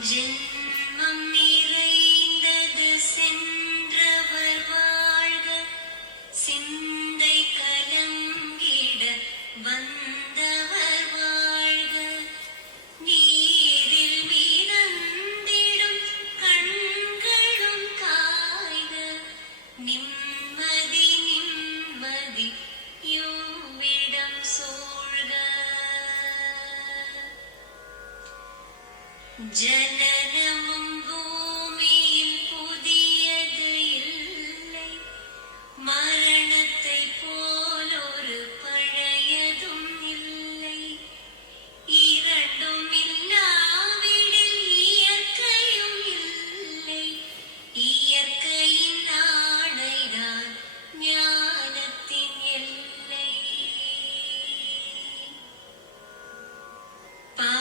ஜென்மம் நிறைந்தது சென்றவர் வாழ்க, சிந்தை கலங்கிட வந்தவர் வாழ்க, நீரில் மிதந்திடும் கண்களும் காய்க, நிம்மதி நிம்மதி யோவிடம் சூழ்க. ஜன